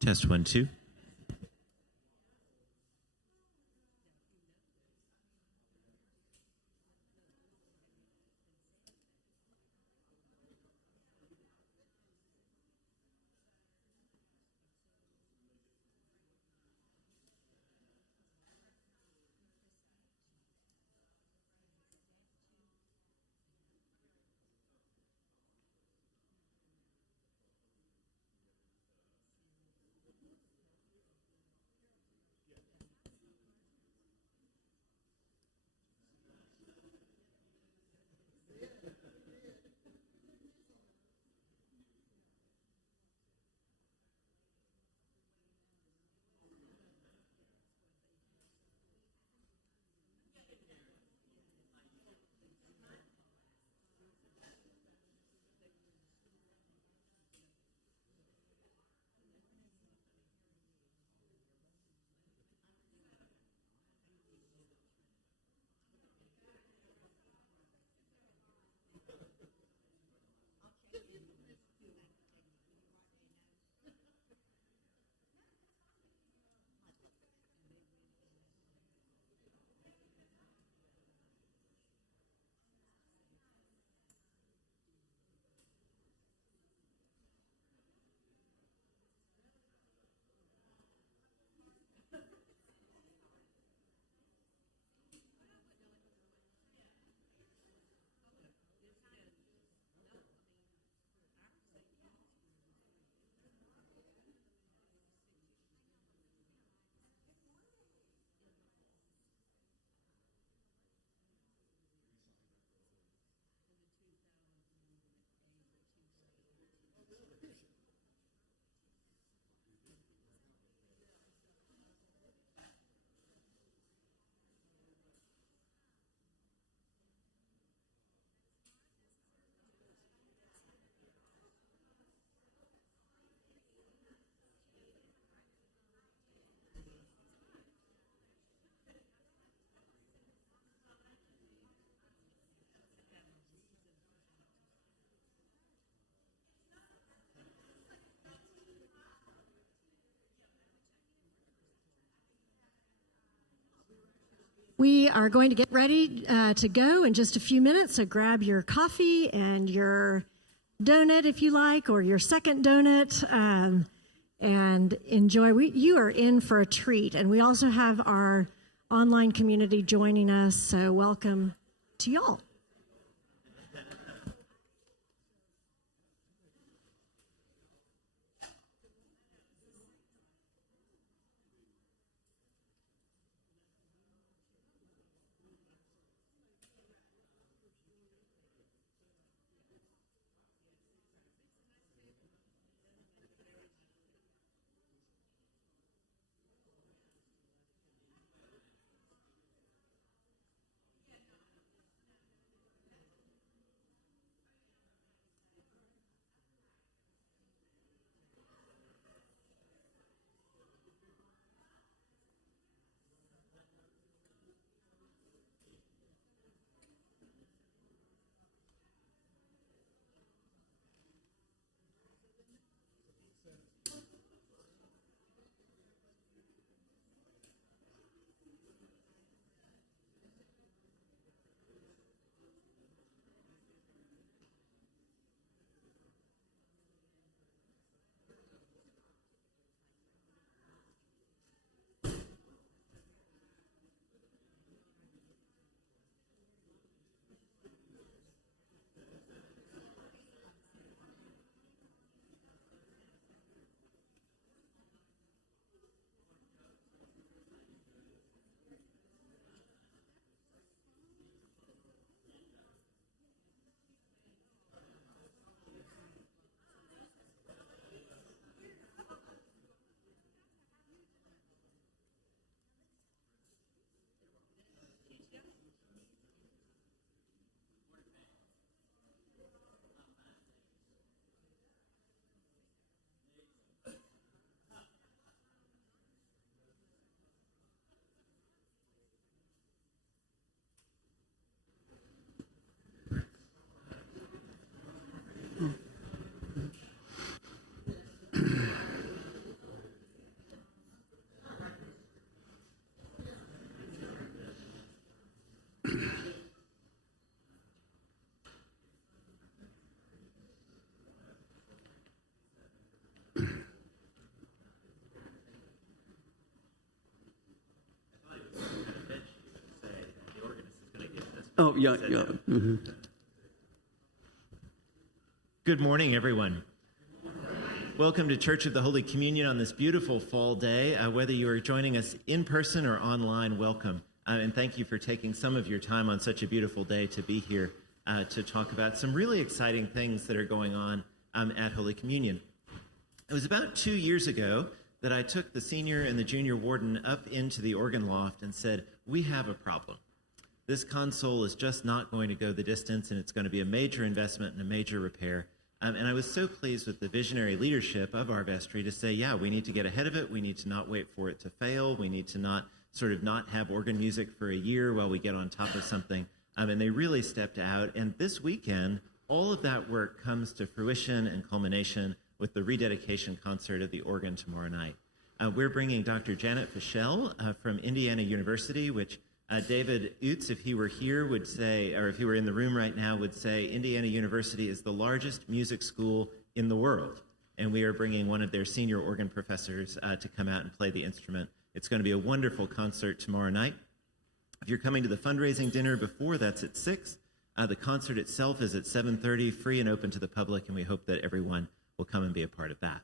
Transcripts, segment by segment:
Test 1, 2. We are going to get ready to go in just a few minutes, so grab your coffee and your donut if you like, or your second donut, and enjoy. You are in for a treat, and we also have our online community joining us, so welcome to y'all. Oh, yeah. Mm-hmm. Good morning, everyone. Welcome to Church of the Holy Communion on this beautiful fall day. Whether you are joining us in person or online, welcome. And thank you for taking some of your time on such a beautiful day to be here to talk about some really exciting things that are going on at Holy Communion. It was about 2 years ago that I took the senior and the junior warden up into the organ loft and said, we have a problem. This console is just not going to go the distance, and it's going to be a major investment and a major repair. And I was so pleased with the visionary leadership of our vestry to say, yeah, we need to get ahead of it. We need to not wait for it to fail. We need to not have organ music for a year while we get on top of something. And they really stepped out. And this weekend, all of that work comes to fruition and culmination with the rededication concert of the organ tomorrow night. We're bringing Dr. Janet Fischel from Indiana University, which David Utz, if he were here, would say, or if he were in the room right now, would say Indiana University is the largest music school in the world. And we are bringing one of their senior organ professors to come out and play the instrument. It's going to be a wonderful concert tomorrow night. If you're coming to the fundraising dinner before, that's at 6. The concert itself is at 7:30, free and open to the public, and we hope that everyone will come and be a part of that.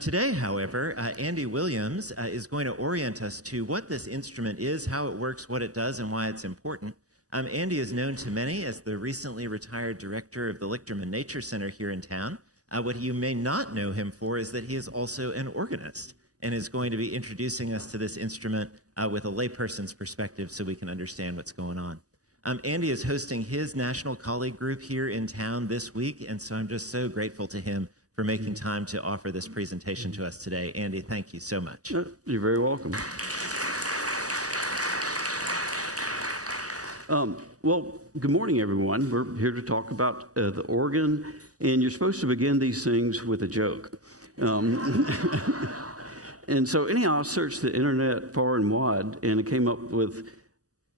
Today, however, Andy Williams is going to orient us to what this instrument is, how it works, what it does, and why it's important. Andy is known to many as the recently retired director of the Lichterman Nature Center here in town. What you may not know him for is that he is also an organist and is going to be introducing us to this instrument with a layperson's perspective so we can understand what's going on. Andy is hosting his national colleague group here in town this week, and so I'm just so grateful to him for making time to offer this presentation to us today. Andy, thank you so much. You're very welcome. Well, good morning, everyone. We're here to talk about the organ, and you're supposed to begin these things with a joke. And so anyhow, I searched the internet far and wide, and it came up with,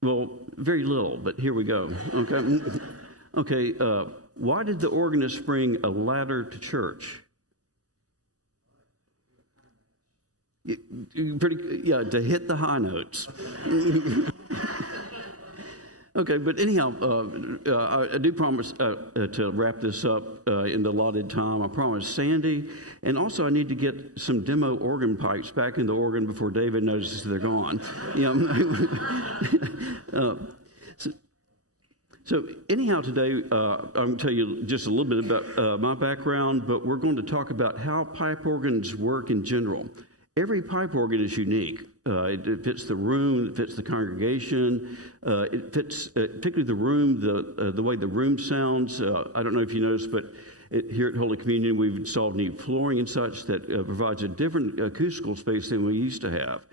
well, very little, but here we go. Okay. Why did the organist bring a ladder to church? To hit the high notes. Okay, but anyhow, I do promise to wrap this up in the allotted time. I promise Sandy, and also I need to get some demo organ pipes back in the organ before David notices they're gone. So anyhow, today I'm going to tell you just a little bit about my background, but we're going to talk about how pipe organs work in general. Every pipe organ is unique. It fits the room, it fits the congregation, it fits particularly the room, the way the room sounds. I don't know if you noticed, but here at Holy Communion we've installed new flooring and such that provides a different acoustical space than we used to have.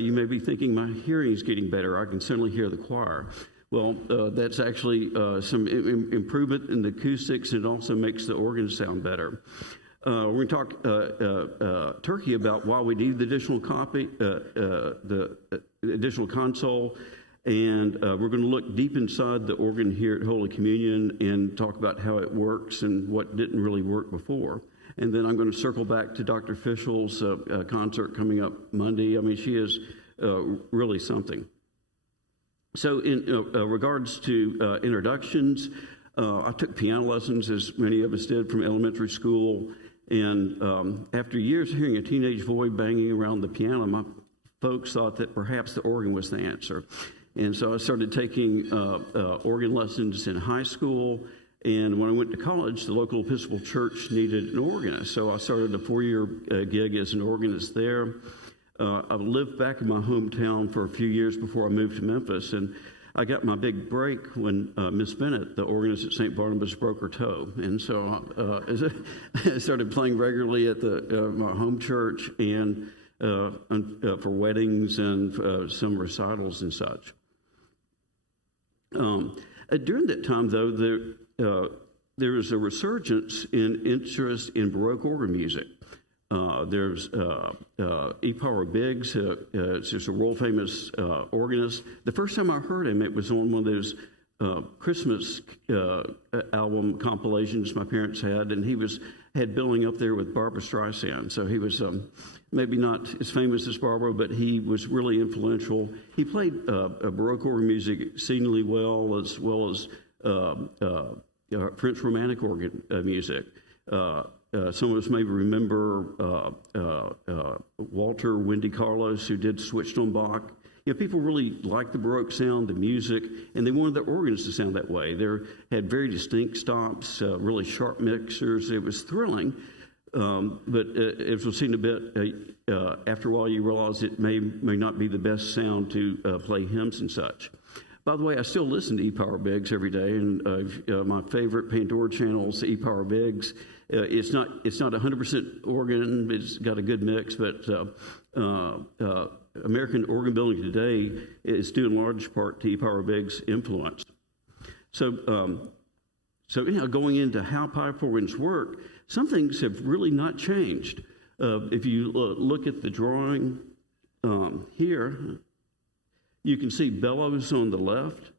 You may be thinking my hearing is getting better. I can certainly hear the choir. Well, that's actually some improvement in the acoustics. It also makes the organ sound better. We're going to talk Turkey about why we need the additional additional console, and we're going to look deep inside the organ here at Holy Communion and talk about how it works and what didn't really work before. And then I'm going to circle back to Dr. Fischel's concert coming up Monday. I mean, she is really something. So in regards to introductions, I took piano lessons, as many of us did, from elementary school. And after years of hearing a teenage boy banging around the piano, my folks thought that perhaps the organ was the answer. And so I started taking organ lessons in high school. And when I went to college, the local Episcopal church needed an organist. So I started a 4-year gig as an organist there. I lived back in my hometown for a few years before I moved to Memphis, and I got my big break when Miss Bennett, the organist at St. Barnabas, broke her toe. And so I started playing regularly at my home church and for weddings and some recitals and such. During that time, though, there was a resurgence in interest in Baroque organ music. There's E. Power Biggs, just a world famous organist. The first time I heard him, it was on one of those Christmas album compilations my parents had, and he had billing up there with Barbra Streisand. So he was maybe not as famous as Barbara, but he was really influential. He played Baroque organ music exceedingly well as French Romantic organ music. Some of us may remember Walter Wendy Carlos, who did Switched on Bach. People really liked the Baroque sound, the music, and they wanted their organs to sound that way. They had very distinct stops, really sharp mixers. It was thrilling, but as we've seen a bit, after a while you realize it may not be the best sound to play hymns and such. By the way, I still listen to E-Power Biggs every day, and my favorite Pandora channel is E-Power Biggs. It's not 100% organ. It's got a good mix, but American organ building today is due in large part to E-Power Biggs' influence. So anyhow, going into how pipe organs work, some things have really not changed. If you look at the drawing here, you can see bellows on the left.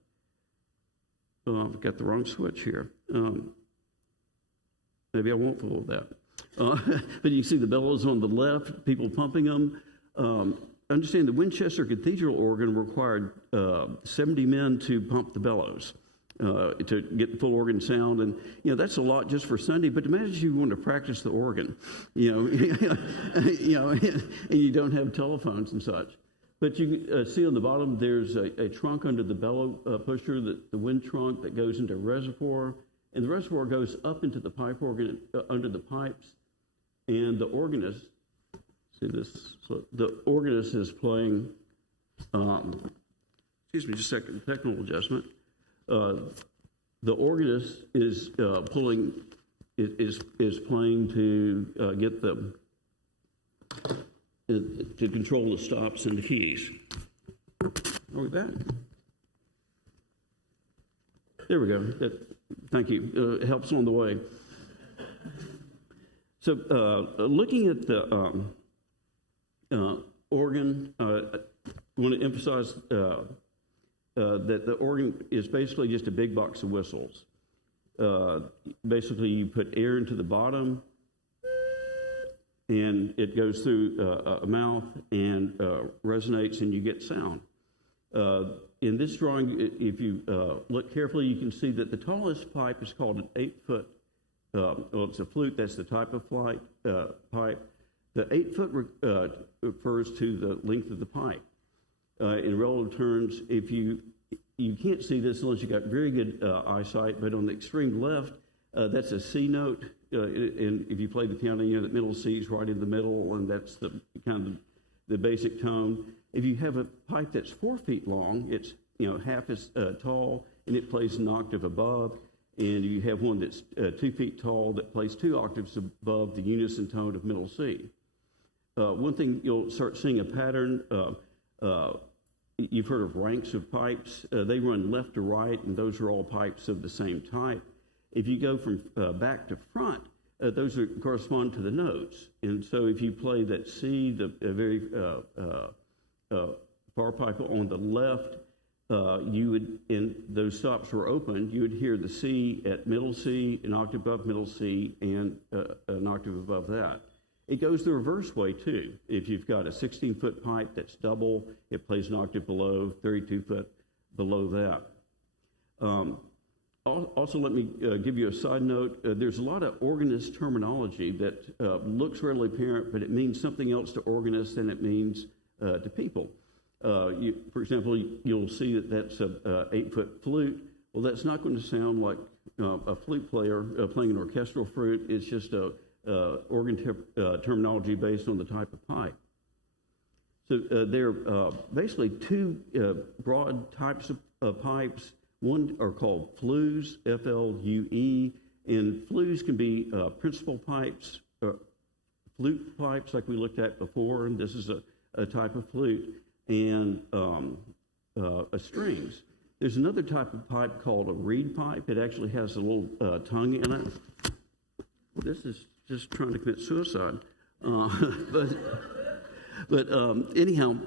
Oh, I've got the wrong switch here. Maybe I won't follow that. But you see the bellows on the left, people pumping them. Understand the Winchester Cathedral organ required 70 men to pump the bellows to get the full organ sound. And, that's a lot just for Sunday. But imagine you want to practice the organ, and you don't have telephones and such. But you can see on the bottom, there's a trunk under the bellow pusher, the wind trunk that goes into a reservoir. And the reservoir goes up into the pipe organ, under the pipes. And the organist, see this, so the organist is playing, excuse me, just a second, technical adjustment. The organist is playing to get to control the stops and the keys. Are we back? There we go. Thank you. It helps on the way. So looking at the organ, I want to emphasize that the organ is basically just a big box of whistles. Basically, you put air into the bottom, and it goes through a mouth and resonates, and you get sound. In this drawing, if you look carefully, you can see that the tallest pipe is called an 8-foot. It's a flute. That's the type of pipe. The 8-foot refers to the length of the pipe. In relative terms, if you can't see this unless you got very good eyesight, but on the extreme left, that's a C note. And if you play the piano, that middle C is right in the middle, and that's the kind of the basic tone. If you have a pipe that's 4 feet long, it's half as tall, and it plays an octave above. And you have one that's 2 feet tall that plays 2 octaves above the unison tone of middle C. One thing you'll start seeing a pattern. You've heard of ranks of pipes. They run left to right, and those are all pipes of the same type. If you go from back to front, those correspond to the notes. And so if you play that C, the very far pipe on the left, you would, and those stops were open, you would hear the C at middle C, an octave above middle C, and an octave above that. It goes the reverse way, too. If you've got a 16-foot pipe that's double, it plays an octave below, 32-foot below that. Also, let me give you a side note. There's a lot of organist terminology that looks readily apparent, but it means something else to organists than it means to people. For example, you'll see that that's a 8-foot flute. Well, that's not going to sound like a flute player playing an orchestral flute. It's just a organ terminology based on the type of pipe. So there are basically two broad types of pipes. One are called flues, F-L-U-E, and flues can be principal pipes, flute pipes like we looked at before, and this is a type of flute, and strings. There's another type of pipe called a reed pipe. It actually has a little tongue in it. But anyhow,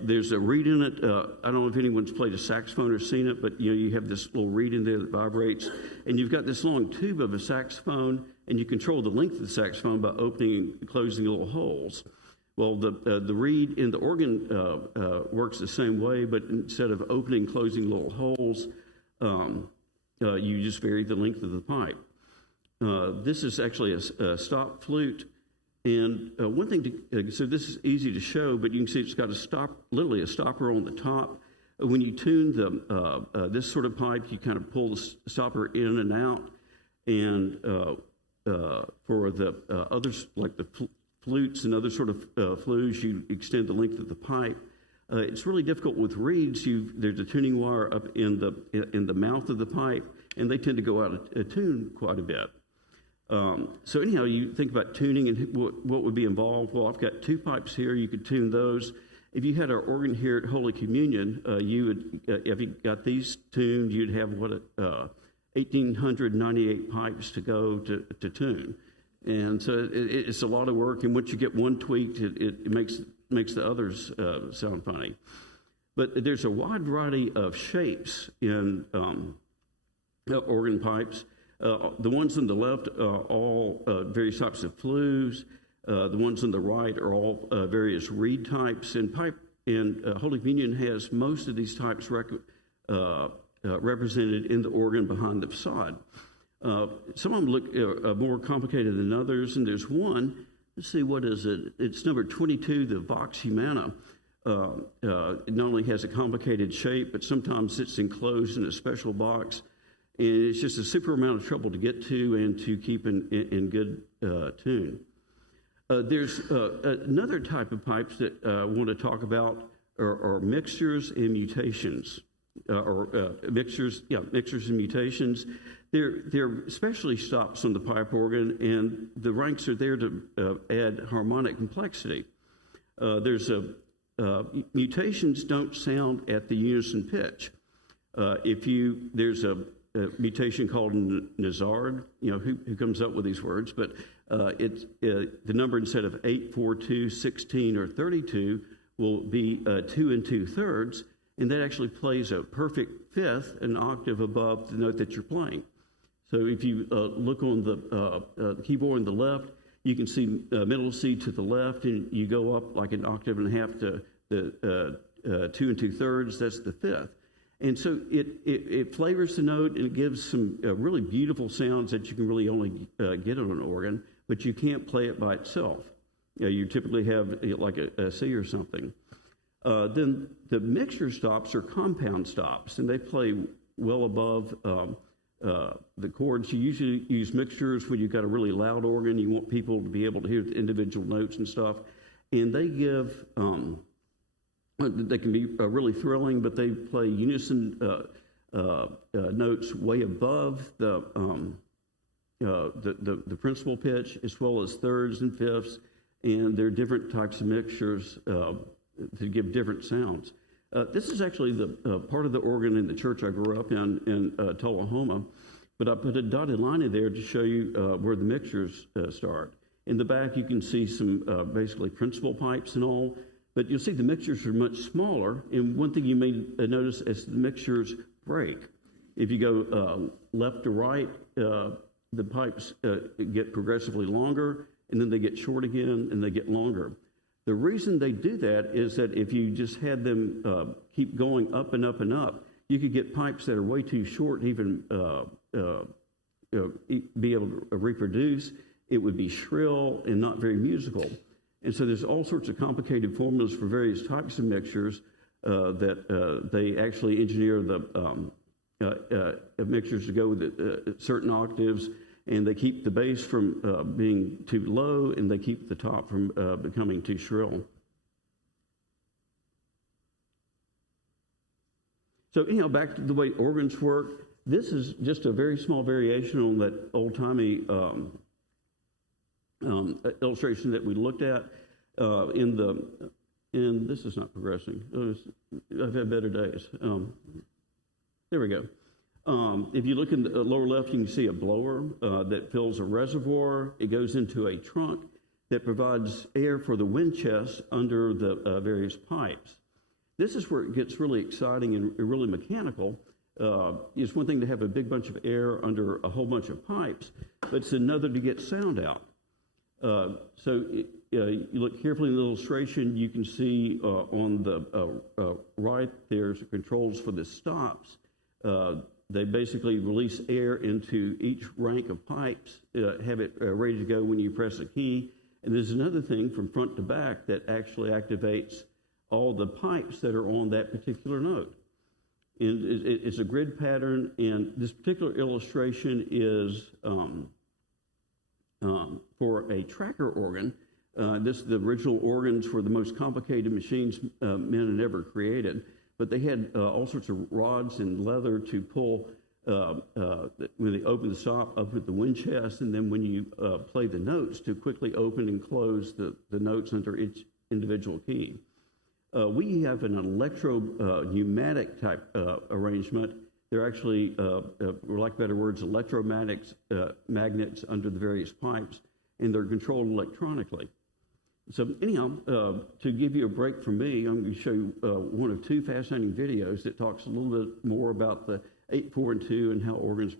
there's a reed in it. I don't know if anyone's played a saxophone or seen it, but you have this little reed in there that vibrates, and you've got this long tube of a saxophone, and you control the length of the saxophone by opening and closing little holes. Well, the reed in the organ works the same way, but instead of opening and closing little holes, you just vary the length of the pipe. This is actually a stop flute. And one thing so this is easy to show, but you can see it's got literally a stopper on the top. When you tune this sort of pipe, you kind of pull the stopper in and out. And for the others, like the flutes and other sort of flues, you extend the length of the pipe. It's really difficult with reeds. There's a tuning wire up in the mouth of the pipe, and they tend to go out of tune quite a bit. So anyhow, you think about tuning and what would be involved. Well, I've got two pipes here. You could tune those. If you had our organ here at Holy Communion, you would, if you got these tuned, you'd have 1,898 pipes to go to tune. And so it's a lot of work. And once you get one tweaked, it makes the others sound funny. But there's a wide variety of shapes in organ pipes. The ones on the left are all various types of flues. The ones on the right are all various reed types. And Holy Communion has most of these types represented in the organ behind the facade. Some of them look more complicated than others, and there's one. Let's see, what is it? It's number 22, the Vox Humana. It not only has a complicated shape, but sometimes it's enclosed in a special box. And it's just a super amount of trouble to get to and to keep in good tune. There's another type of pipes that I want to talk about are mixtures and mutations, mixtures and mutations. They're specialty stops on the pipe organ, and the ranks are there to add harmonic complexity. Mutations don't sound at the unison pitch. There's a mutation called Nazard, who comes up with these words, but it's the number instead of 8, 4, 2, 16, or 32 will be 2 2/3, and that actually plays a perfect fifth, an octave above the note that you're playing. So if you look on the keyboard on the left, you can see middle C to the left, and you go up like an octave and a half to the 2 2/3, that's the fifth. And so it flavors the note, and it gives some really beautiful sounds that you can really only get on an organ, but you can't play it by itself. You typically have like a C or something. Then the mixture stops are compound stops, and they play well above the chords. You usually use mixtures when you've got a really loud organ. You want people to be able to hear the individual notes and stuff, and they give... they can be really thrilling, but they play unison notes way above the principal pitch, as well as thirds and fifths, and there are different types of mixtures to give different sounds. This is actually the part of the organ in the church I grew up in Tullahoma, but I put a dotted line in there to show you where the mixtures start. In the back, you can see some basically principal pipes and all. But you'll see the mixtures are much smaller, and one thing you may notice as the mixtures break. If you go left to right, the pipes get progressively longer, and then they get short again, and they get longer. The reason they do that is that if you just had them keep going up and up and up, you could get pipes that are way too short to even be able to reproduce. It would be shrill and not very musical. And so there's all sorts of complicated formulas for various types of mixtures that they actually engineer the mixtures to go with certain octaves, and they keep the bass from being too low, and they keep the top from becoming too shrill. So anyhow, back to the way organs work. This is just a very small variation on that old-timey illustration that we looked at this is not progressing. I've had better days. There we go. If you look in the lower left, you can see a blower that fills a reservoir. It goes into a trunk. that provides air for the wind chest under the various pipes. This is where it gets really exciting and really mechanical. It's one thing to have a big bunch of air under a whole bunch of pipes, but it's another to get sound out. You look carefully in the illustration, you can see on the right there's controls for the stops. They basically release air into each rank of pipes, have it ready to go when you press a key. And there's another thing from front to back that actually activates all the pipes that are on that particular note. And it's a grid pattern, and this particular illustration is for a tracker organ. The original organs were the most complicated machines men had ever created, but they had all sorts of rods and leather to pull when they open the stop up at the wind chest, and then when you play the notes to quickly open and close the notes under each individual key. We have an electro-pneumatic type arrangement. They're actually, for lack of better words, electromagnets magnets under the various pipes, and they're controlled electronically. So anyhow, to give you a break from me, I'm going to show you one of two fascinating videos that talks a little bit more about the 8, 4, and 2 and how organs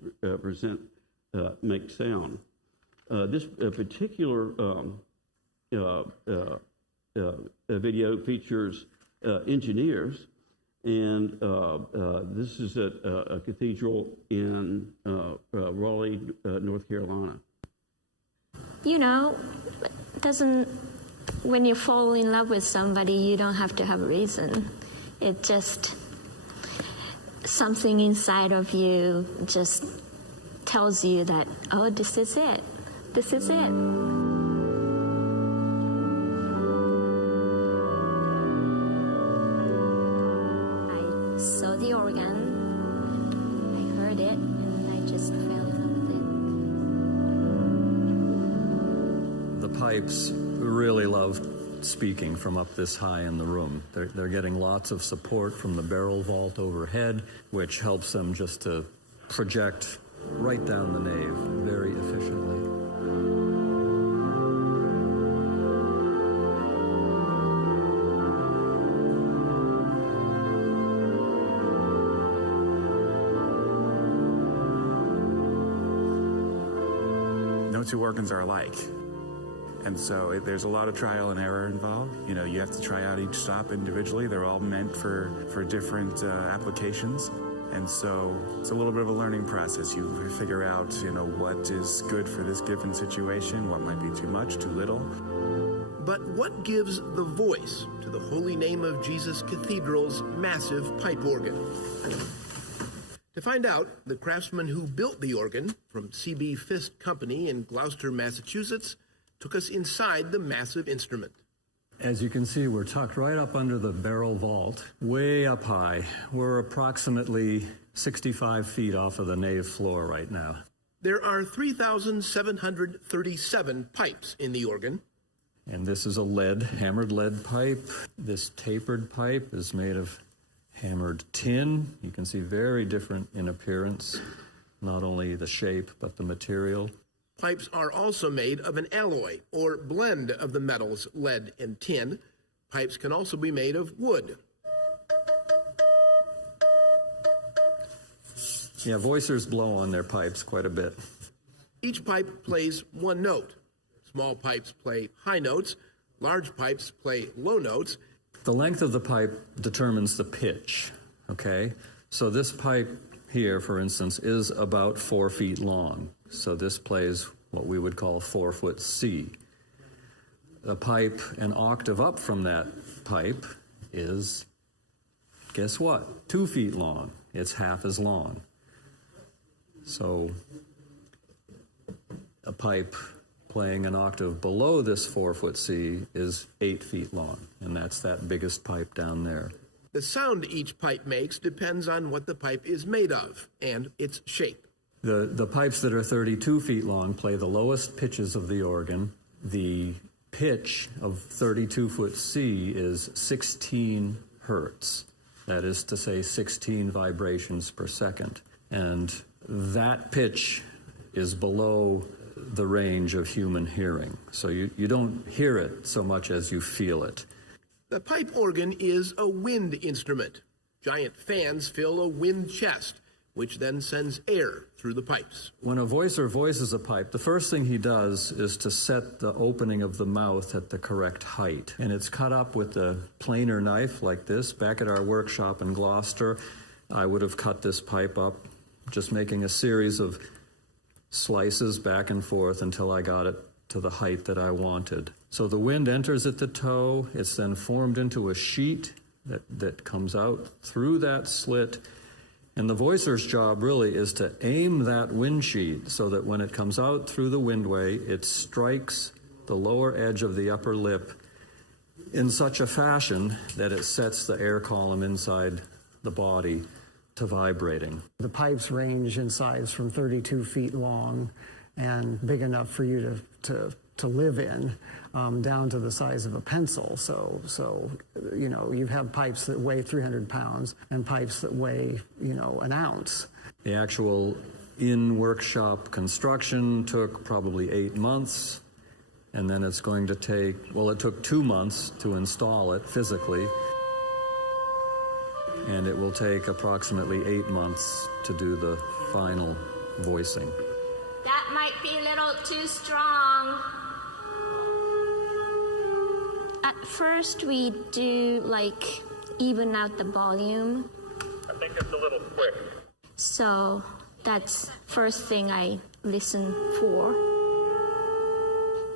make sound. This particular video features engineers, and this is at a cathedral in Raleigh, North Carolina. You know, when you fall in love with somebody, you don't have to have a reason. It just, something inside of you just tells you that, oh, this is it. This is it. I saw the organ, I heard it, and I just felt something. The pipes really love speaking from up this high in the room. They're getting lots of support from the barrel vault overhead, which helps them just to project right down the nave very efficiently. No two organs are alike. And so there's a lot of trial and error involved. You know, you have to try out each stop individually. They're all meant for different applications. And so it's a little bit of a learning process. You figure out, you know, what is good for this given situation, what might be too much, too little. But what gives the voice to the Holy Name of Jesus Cathedral's massive pipe organ? To find out, the craftsman who built the organ from C.B. Fisk Company in Gloucester, Massachusetts, took us inside the massive instrument. As you can see, we're tucked right up under the barrel vault, way up high. We're approximately 65 feet off of the nave floor right now. There are 3,737 pipes in the organ. And this is a hammered lead pipe. This tapered pipe is made of hammered tin. You can see very different in appearance, not only the shape, but the material. Pipes are also made of an alloy or blend of the metals lead and tin. Pipes can also be made of wood. Yeah, voicers blow on their pipes quite a bit. Each pipe plays one note. Small pipes play high notes. Large pipes play low notes. The length of the pipe determines the pitch, okay? So this pipe here, for instance, is about 4 feet long. So this plays what we would call 4-foot C. A pipe an octave up from that pipe is, guess what? 2 feet long. It's half as long. So a pipe playing an octave below this 4-foot C is 8 feet long, and that's that biggest pipe down there. The sound each pipe makes depends on what the pipe is made of and its shape. The pipes that are 32 feet long play the lowest pitches of the organ. The pitch of 32-foot C is 16 hertz. That is to say 16 vibrations per second. And that pitch is below the range of human hearing. So you don't hear it so much as you feel it. The pipe organ is a wind instrument. Giant fans fill a wind chest, which then sends air through the pipes. When a voicer voices a pipe, the first thing he does is to set the opening of the mouth at the correct height. And it's cut up with a planer knife like this. Back at our workshop in Gloucester, I would have cut this pipe up, just making a series of slices back and forth until I got it to the height that I wanted. So the wind enters at the toe. It's then formed into a sheet that comes out through that slit. And the voicer's job really is to aim that wind sheet so that when it comes out through the windway, it strikes the lower edge of the upper lip in such a fashion that it sets the air column inside the body to vibrating. The pipes range in size from 32 feet long and big enough for you to live in, down to the size of a pencil. So you have pipes that weigh 300 pounds and pipes that weigh, an ounce. The actual in-workshop construction took probably 8 months, and then it's going to take, it took 2 months to install it physically, and it will take approximately 8 months to do the final voicing. That might be a little too strong. At first, we do even out the volume. I think it's a little quick. So that's first thing I listen for.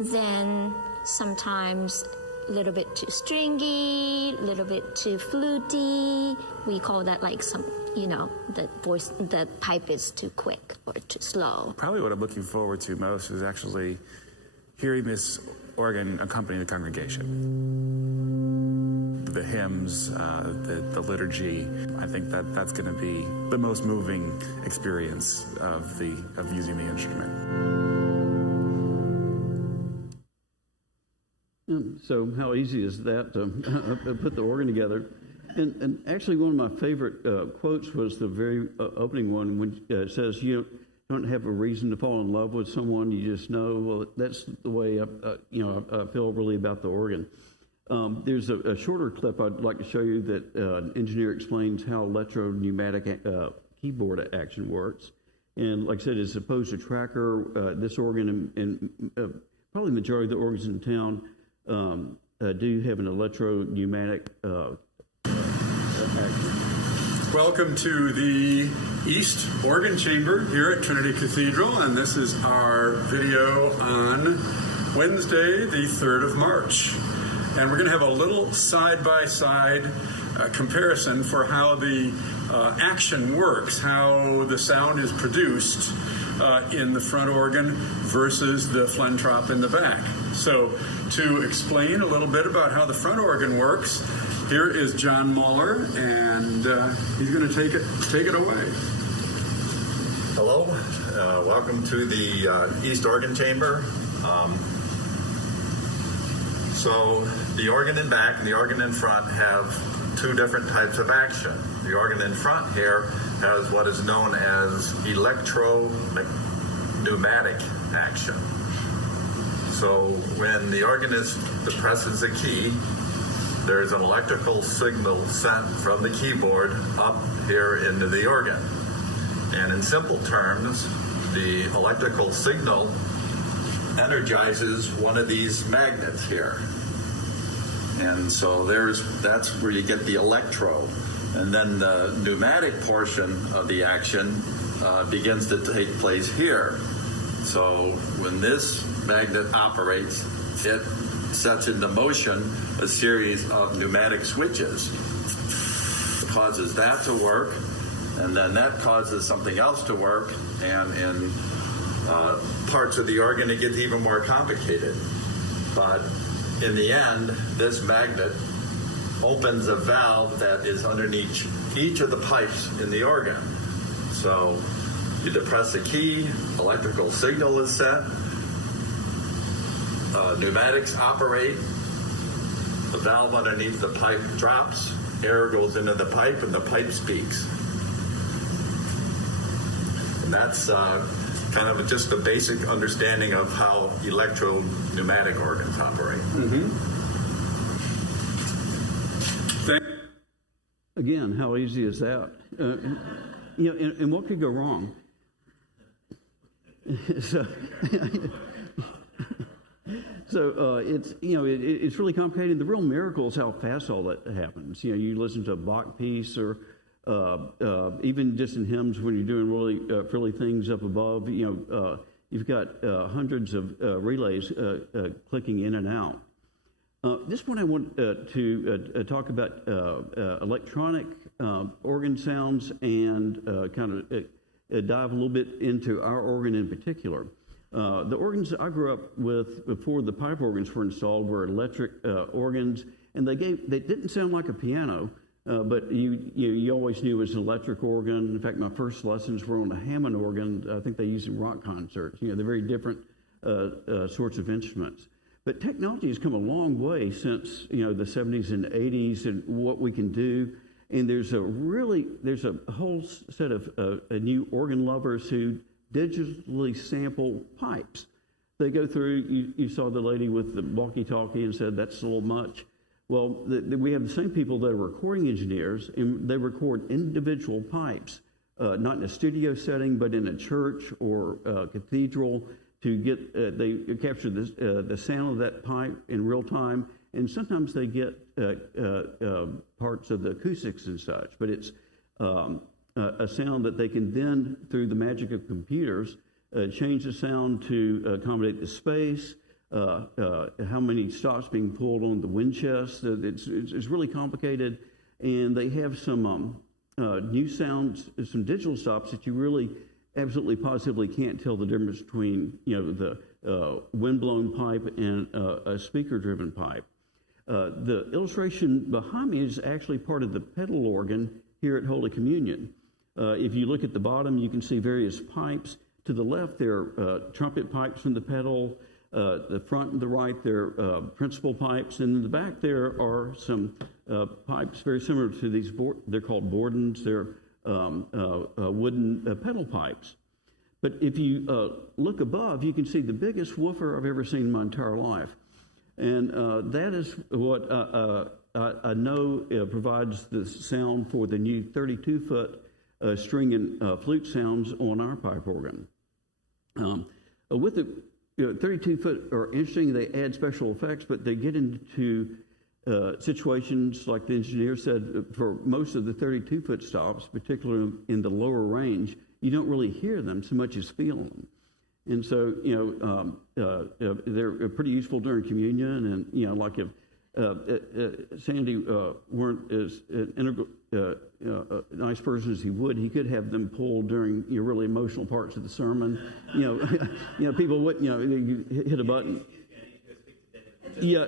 Then sometimes a little bit too stringy, a little bit too fluty. We call that the pipe is too quick or too slow. Probably what I'm looking forward to most is actually hearing this organ accompany the congregation. The hymns, the liturgy. I think that's going to be the most moving experience of using the instrument. So how easy is that to put the organ together? And actually, one of my favorite quotes was the very opening one when it says, "You don't have a reason to fall in love with someone. You just know." Well, that's the way I feel really about the organ. There's a shorter clip I'd like to show you that an engineer explains how electro-pneumatic keyboard action works. And like I said, as opposed to tracker, this organ and probably the majority of the organs in town do have an electro-pneumatic action. Welcome to the East Organ Chamber here at Trinity Cathedral, and this is our video on Wednesday, the 3rd of March. And we're going to have a little side-by-side comparison for how the action works, how the sound is produced in the front organ versus the flentrop in the back. So to explain a little bit about how the front organ works, here is John Muller, and he's going to take it away. Hello, welcome to the East Organ Chamber. So the organ in back and the organ in front have two different types of action. The organ in front here has what is known as electro-pneumatic action. So when the organist depresses a key, there's an electrical signal sent from the keyboard up here into the organ. And in simple terms, the electrical signal energizes one of these magnets here. And so that's where you get the electro. And then the pneumatic portion of the action begins to take place here. So when this magnet operates, it sets into motion a series of pneumatic switches. It causes that to work, and then that causes something else to work, and in parts of the organ it gets even more complicated. But in the end, this magnet opens a valve that is underneath each of the pipes in the organ. So you depress a key, electrical signal is set, pneumatics operate, the valve underneath the pipe drops, air goes into the pipe, and the pipe speaks. And that's kind of just a basic understanding of how electro-pneumatic organs operate. Again, how easy is that? And what could go wrong? So it's it's really complicated. The real miracle is how fast all that happens. You listen to a Bach piece, or even just in hymns when you're doing really frilly things up above. You've got hundreds of relays clicking in and out. This one I want to talk about electronic organ sounds and kind of dive a little bit into our organ in particular. The organs I grew up with before the pipe organs were installed were electric organs, and they didn't sound like a piano, but you always knew it was an electric organ. In fact, my first lessons were on a Hammond organ. I think they use in rock concerts. They're very different sorts of instruments. But technology has come a long way since the 70s and 80s, and what we can do. And there's a whole set of new organ lovers who digitally sample pipes. They go through. You saw the lady with the walkie-talkie and said that's a little much. Well, we have the same people that are recording engineers, and they record individual pipes, not in a studio setting, but in a church or a cathedral. To get, they capture the sound of that pipe in real time, and sometimes they get parts of the acoustics and such. But it's a sound that they can then, through the magic of computers, change the sound to accommodate the space, how many stops being pulled on the wind chest. It's really complicated, and they have some new sounds, some digital stops that you really absolutely positively can't tell the difference between the wind-blown pipe and a speaker-driven pipe. The illustration behind me is actually part of the pedal organ here at Holy Communion. If you look at the bottom, you can see various pipes. To the left, there are trumpet pipes from the pedal. The front and the right, there are principal pipes. And in the back, there are some pipes very similar to these. They're called Bordens. They're wooden pedal pipes. But if you look above, you can see the biggest woofer I've ever seen in my entire life. And that is what I know provides the sound for the new 32-foot string and flute sounds on our pipe organ. With the 32-foot are interesting. They add special effects, but they get into situations like the engineer said, for most of the 32-foot stops, particularly in the lower range, you don't really hear them so much as feel them. And so, they're pretty useful during communion. And, like if Sandy weren't as integral, nice person as he would, he could have them pulled during really emotional parts of the sermon. People would, you hit a button. Yeah.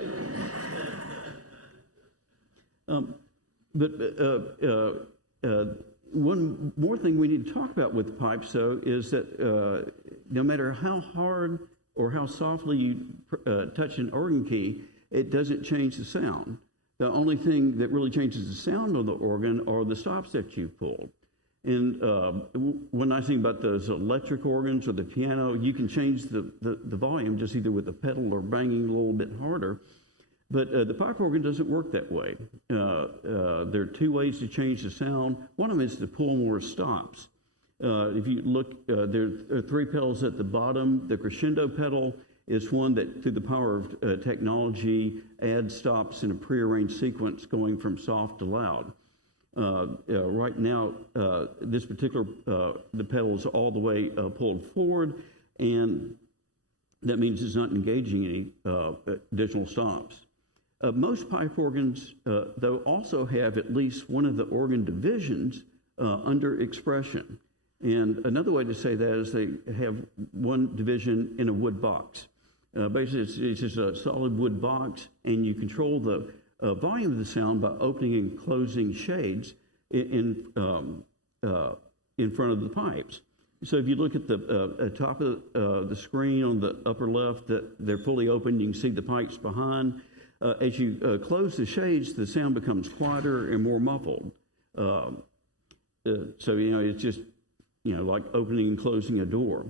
One more thing we need to talk about with pipes, though, is that no matter how hard or how softly you touch an organ key, it doesn't change the sound. The only thing that really changes the sound of the organ are the stops that you pulled. And when I think about those electric organs or the piano, you can change the volume just either with a pedal or banging a little bit harder. But the pipe organ doesn't work that way. There are two ways to change the sound. One of them is to pull more stops. If you look, there are three pedals at the bottom. The crescendo pedal is one that, through the power of technology, adds stops in a prearranged sequence going from soft to loud. Right now, this particular, the pedal is all the way pulled forward, and that means it's not engaging any additional stops. Most pipe organs, though, also have at least one of the organ divisions under expression. And another way to say that is they have one division in a wood box. Basically, it's just a solid wood box, and you control the volume of the sound by opening and closing shades in front of the pipes. So if you look at the top of the screen on the upper left, that they're fully open. You can see the pipes behind. As you close the shades, the sound becomes quieter and more muffled. So it's just like opening and closing a door.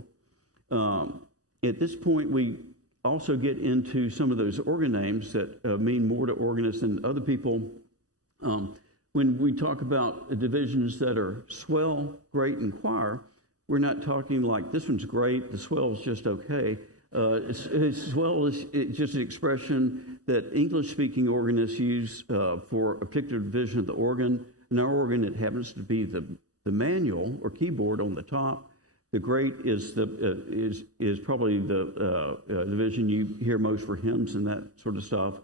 At this point, we also get into some of those organ names that mean more to organists than other people. When we talk about divisions that are swell, great, and choir, we're not talking like this one's great, the swell is just okay. Swell is just an expression that English-speaking organists use for a particular division of the organ. In our organ, it happens to be the manual or keyboard on the top. The great is probably the division you hear most for hymns and that sort of stuff.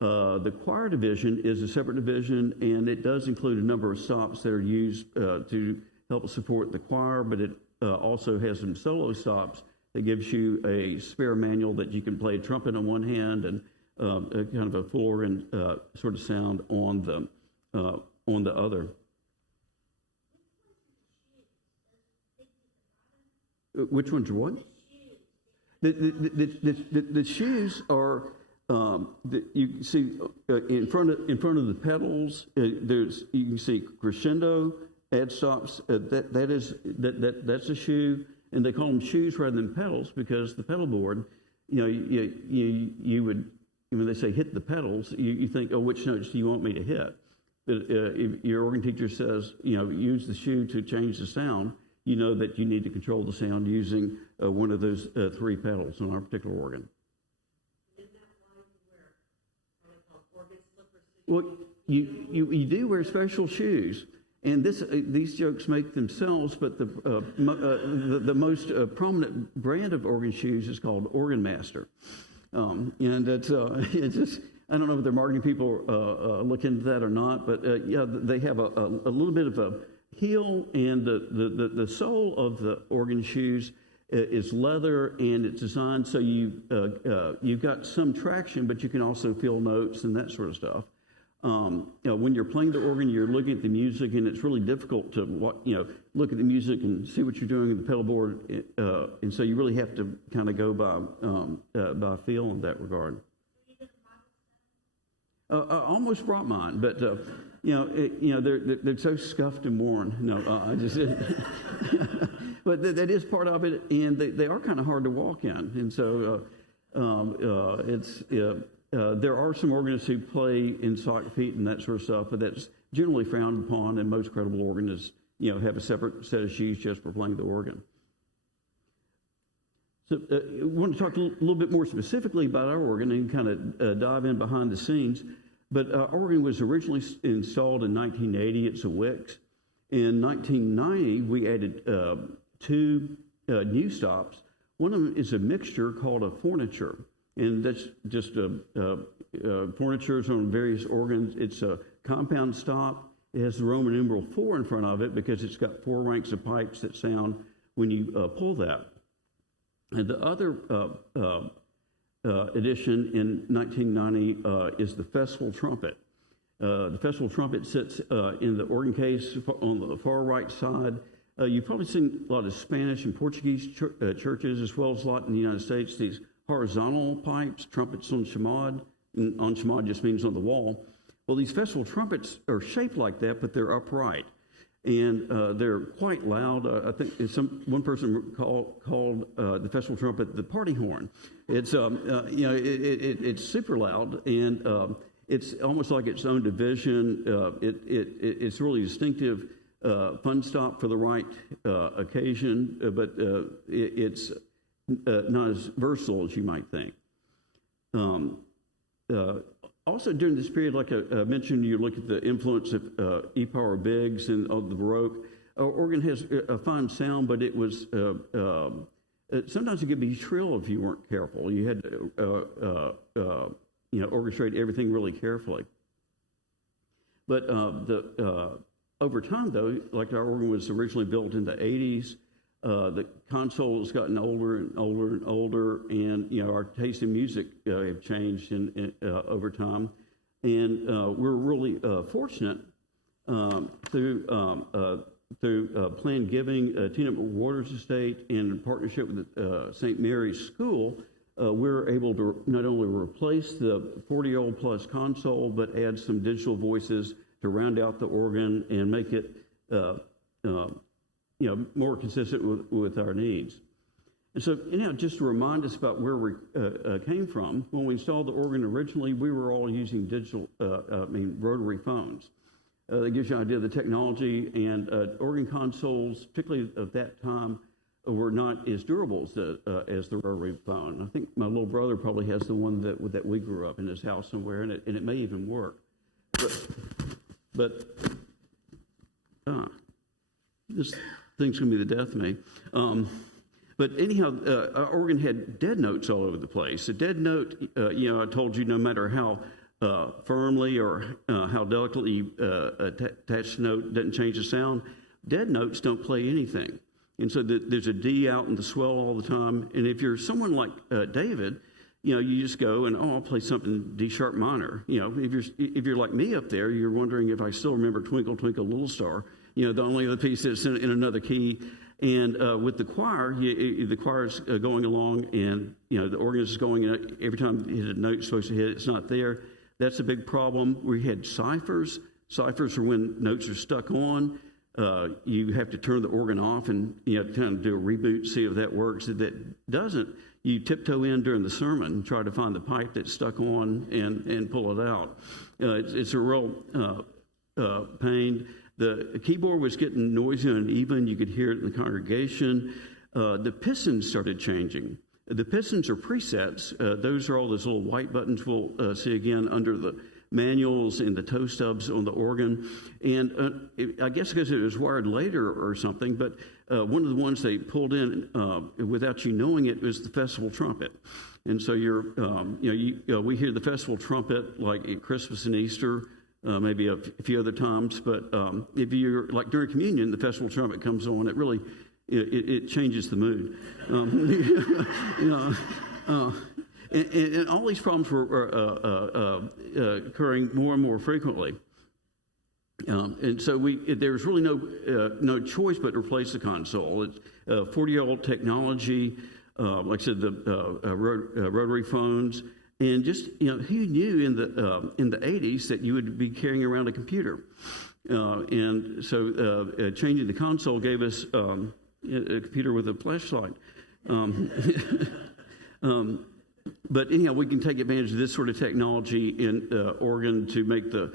The choir division is a separate division, and it does include a number of stops that are used to help support the choir, but it also has some solo stops that gives you a spare manual that you can play a trumpet on one hand and a kind of a full organ sort of sound on the other. Which ones are what? The shoes are you see in front of the pedals. You can see crescendo, add stops. That's a shoe, and they call them shoes rather than pedals because the pedal board, you would, when they say hit the pedals, you think, oh, which notes do you want me to hit? But if your organ teacher says, use the shoe to change the sound, you know that you need to control the sound using one of those three pedals on our particular organ. Isn't that why you wear organ slippers? Well, you do wear special shoes, and these jokes make themselves. But the most prominent brand of organ shoes is called Organ Master, and it's just. I don't know if their marketing people look into that or not, but they have a little bit of a heel, and the sole of the organ shoes is leather, and it's designed so you've got some traction, but you can also feel notes and that sort of stuff. When you're playing the organ, you're looking at the music, and it's really difficult to look at the music and see what you're doing in the pedal board, and so you really have to kind of go by feel in that regard. I almost brought mine, but they're so scuffed and worn. No, I just. But that is part of it, and they are kind of hard to walk in, and so there are some organists who play in sock feet and that sort of stuff, but that's generally frowned upon, and most credible organists, have a separate set of shoes just for playing the organ. So I want to talk a little bit more specifically about our organ and kind of dive in behind the scenes. But our organ was originally installed in 1980. It's a Wix. In 1990, we added two new stops. One of them is a mixture called a forniture, and that's just fornitures on various organs. It's a compound stop. It has the Roman numeral 4 in front of it because it's got 4 ranks of pipes that sound when you pull that. And the other addition in 1990 is the festival trumpet. The festival trumpet sits in the organ case on the far right side. You've probably seen a lot of Spanish and Portuguese churches, as well as a lot in the United States, these horizontal pipes, trumpets on chamade. And on chamade just means on the wall. Well, these festival trumpets are shaped like that, but they're upright. And they're quite loud. I think one person called the festival trumpet the party horn. It's it's super loud, and it's almost like its own division. It's really distinctive, fun stop for the right occasion, but it's not as versatile as you might think. Also, during this period, like I mentioned, you look at the influence of E-Power Biggs and of the Baroque. Our organ has a fine sound, but it was sometimes it could be shrill if you weren't careful. You had to orchestrate everything really carefully. But over time, though, like our organ was originally built in the 80s, the console has gotten older and older and older, and our taste in music have changed over time. And we're really fortunate through planned giving, Tina Waters Estate, and in partnership with St. Mary's School, we're able to not only replace the 40-year-old plus console, but add some digital voices to round out the organ and make it more consistent with our needs. And so, just to remind us about where we came from, when we installed the organ originally, we were all using rotary phones. That gives you an idea of the technology, and organ consoles, particularly at that time, were not as durable as the rotary phone. I think my little brother probably has the one that we grew up in his house somewhere, and it may even work. But this thing's going to be the death of me. But anyhow, our organ had dead notes all over the place. A dead note, I told you, no matter how firmly or how delicately attached note doesn't change the sound, dead notes don't play anything. And so there's a D out in the swell all the time. And if you're someone like David, you just go and, I'll play something D sharp minor. If you're like me up there, you're wondering if I still remember Twinkle, Twinkle, Little Star. The only other piece that's in another key. And with the choir, the choir's going along, and the organist is going. Every time you hit a note, it's supposed to hit. It's not there. That's a big problem. We had ciphers. Ciphers are when notes are stuck on. You have to turn the organ off and kind of do a reboot, see if that works. If that doesn't, you tiptoe in during the sermon and try to find the pipe that's stuck on and pull it out. It's a real pain. The keyboard was getting noisy and uneven. You could hear it in the congregation. The pistons started changing. The pistons are presets. Those are all those little white buttons we'll see again under the manuals and the toe stubs on the organ. And I guess because it was wired later or something, but one of the ones they pulled in without you knowing it was the festival trumpet. And so we hear the festival trumpet like at Christmas and Easter, maybe a few other times. But if you're like during communion, the festival trumpet comes on. It really it changes the mood. And all these problems were occurring more and more frequently. And so there was really no choice but to replace the console. It's 40-year-old technology, like I said, the rotary phones, and just who knew in the 80s that you would be carrying around a computer? And so changing the console gave us a computer with a flashlight. But anyhow, we can take advantage of this sort of technology in organ to make the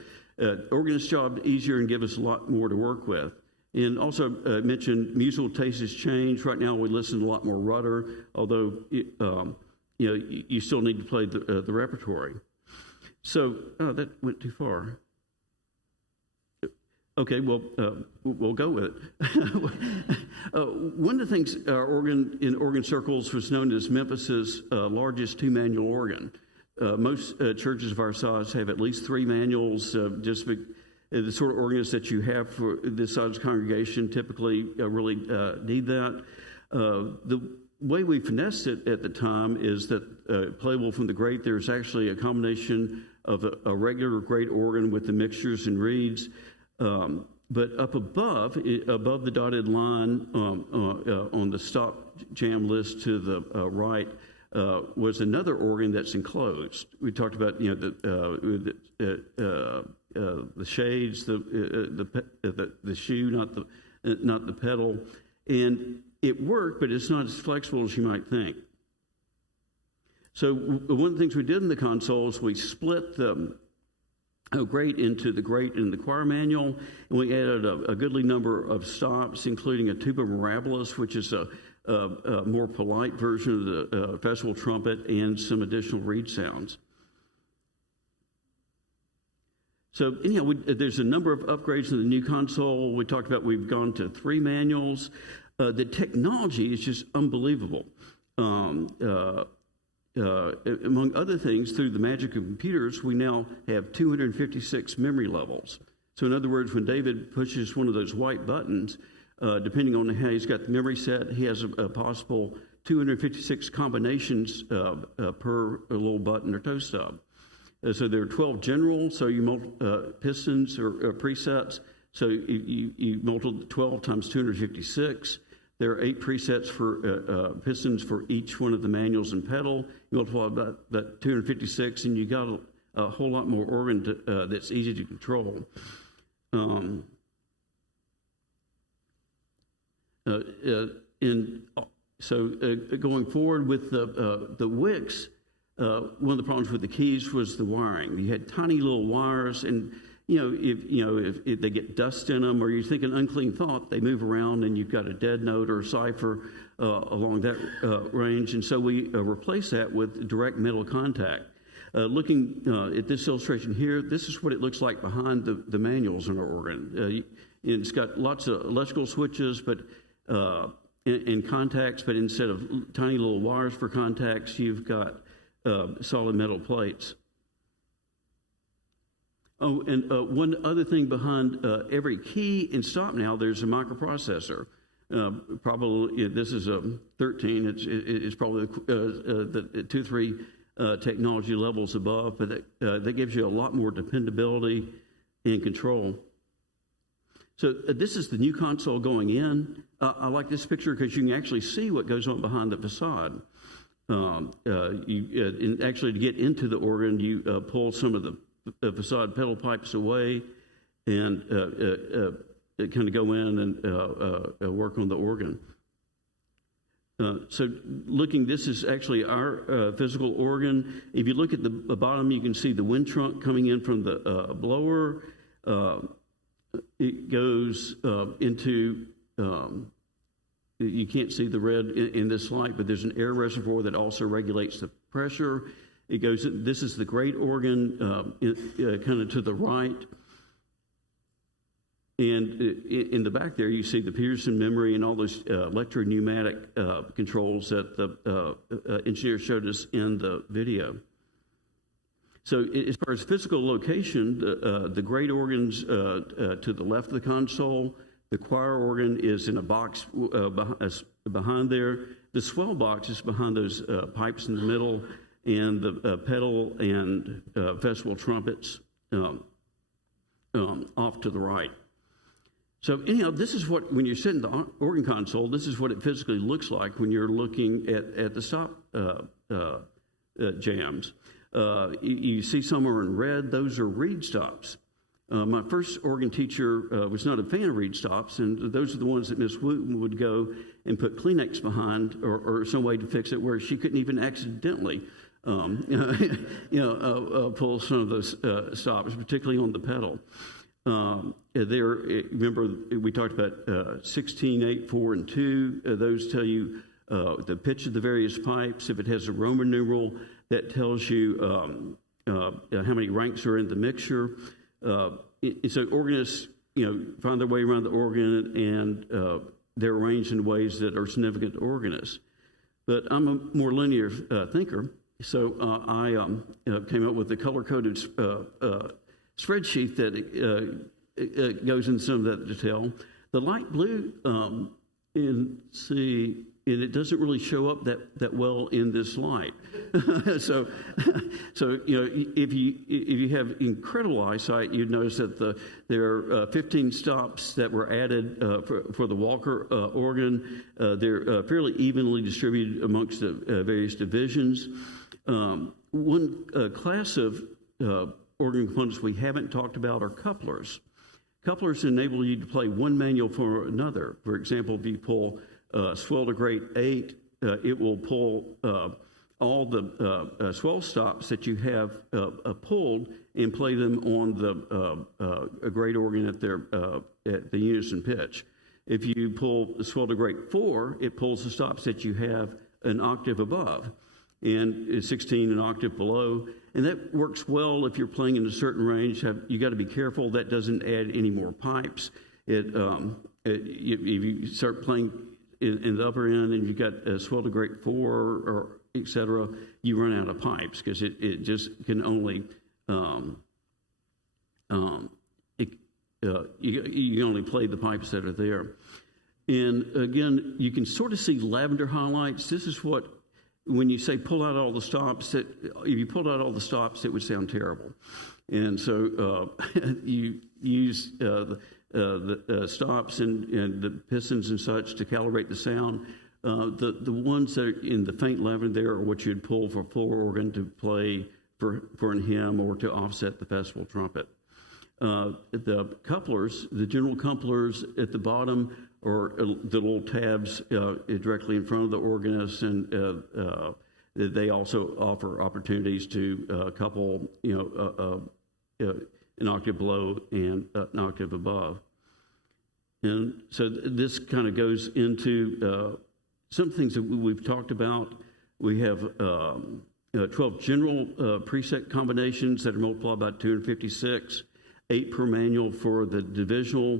organist's job easier and give us a lot more to work with. And also mentioned musical taste has changed. Right now, we listen to a lot more Rudder, although you still need to play the repertory. So that went too far. Okay, well, we'll go with it. One of the things in organ circles was known as Memphis's largest two-manual organ. Most churches of our size have at least 3 manuals. The sort of organist that you have for this size congregation typically really need that. The way we finessed it at the time is that playable from the grate, there's actually a combination of a regular grate organ with the mixtures and reeds. But up above the dotted line on the stop jam list to the right was another organ that's enclosed. We talked about the shades, the shoe, not the pedal, and it worked, but it's not as flexible as you might think. So one of the things we did in the console is we split the grate into the grate and the choir manual, and we added a goodly number of stops, including a tuba mirabilis, which is a more polite version of the festival trumpet, and some additional reed sounds. So anyhow, there's a number of upgrades in the new console. We talked about we've gone to 3 manuals. The technology is just unbelievable. Among other things, through the magic of computers, we now have 256 memory levels. So in other words, when David pushes one of those white buttons, depending on how he's got the memory set, he has a possible 256 combinations per little button or toe stub. So there are 12 general, so you pistons or presets. So you multiply 12 times 256. There are 8 presets for pistons for each one of the manuals and pedal. You multiply that 256, and you got a whole lot more organ that's easy to control. In Going forward with the wicks, one of the problems with the keys was the wiring. You had tiny little wires, and if they get dust in them, or you think an unclean thought, they move around, and you've got a dead note or a cipher along that range. And so we replace that with direct metal contact. Looking at this illustration here, this is what it looks like behind the manuals in our organ. It's got lots of electrical switches, but and contacts, but instead of tiny little wires for contacts, you've got solid metal plates. Oh, and one other thing behind every key and stop now, there's a microprocessor. Probably this is a 13. It's probably the 2, 3 technology levels above, but that gives you a lot more dependability and control. So this is the new console going in. I like this picture because you can actually see what goes on behind the facade. And actually, to get into the organ, you pull some of the facade pedal pipes away and kind of go in and work on the organ. So this is actually our physical organ. If you look at the bottom, you can see the wind trunk coming in from the blower. It goes into, you can't see the red in this light, but there's an air reservoir that also regulates the pressure. It goes, this is the great organ kind of to the right. And in the back there, you see the Peterson memory and all those electro-pneumatic controls that the engineer showed us in the video. So as far as physical location, the great organ's to the left of the console. The choir organ is in a box behind there. The swell box is behind those pipes in the middle, and the pedal and festival trumpets off to the right. So anyhow, this is what, when you're sitting in the organ console, this is what it physically looks like when you're looking at the stop jams. You see some are in red. Those are reed stops. My first organ teacher was not a fan of reed stops, and those are the ones that Miss Wooten would go and put Kleenex behind or some way to fix it where she couldn't even accidentally pull some of those stops, particularly on the pedal. Remember, we talked about 16, 8, 4, and 2. Those tell you the pitch of the various pipes. If it has a Roman numeral, that tells you how many ranks are in the mixture. So organists, find their way around the organ, and they're arranged in ways that are significant to organists. But I'm a more linear thinker, so I came up with a color-coded spreadsheet that goes into some of that detail. The light blue and it doesn't really show up that well in this light. so if you have incredible eyesight, you'd notice that there are 15 stops that were added for the Walker organ. They're fairly evenly distributed amongst the various divisions. One class of organ components we haven't talked about are couplers. Couplers enable you to play one manual for another. For example, if you pull swell to great 8, it will pull all the swell stops that you have pulled and play them on the great organ at the unison pitch. If you pull the swell to great 4, it pulls the stops that you have an octave above, and 16 an octave below. And that works well if you're playing in a certain range. You got to be careful that doesn't add any more pipes. If you start playing in the upper end and you've got a swell to great 4 or et cetera, you run out of pipes because it just can only you only play the pipes that are there. And again, you can sort of see lavender highlights. This is what, when you say pull out all the stops, if you pulled out all the stops, it would sound terrible. And so you use the stops and the pistons and such to calibrate the sound. The ones that are in the faint lavender there are what you'd pull for full organ to play for a hymn or to offset the festival trumpet. The couplers, the general couplers at the bottom, or the little tabs directly in front of the organist, and they also offer opportunities to couple, an octave below and an octave above. And so this kind of goes into some things that we've talked about. We have 12 general preset combinations that are multiplied by 256, 8 per manual for the divisional,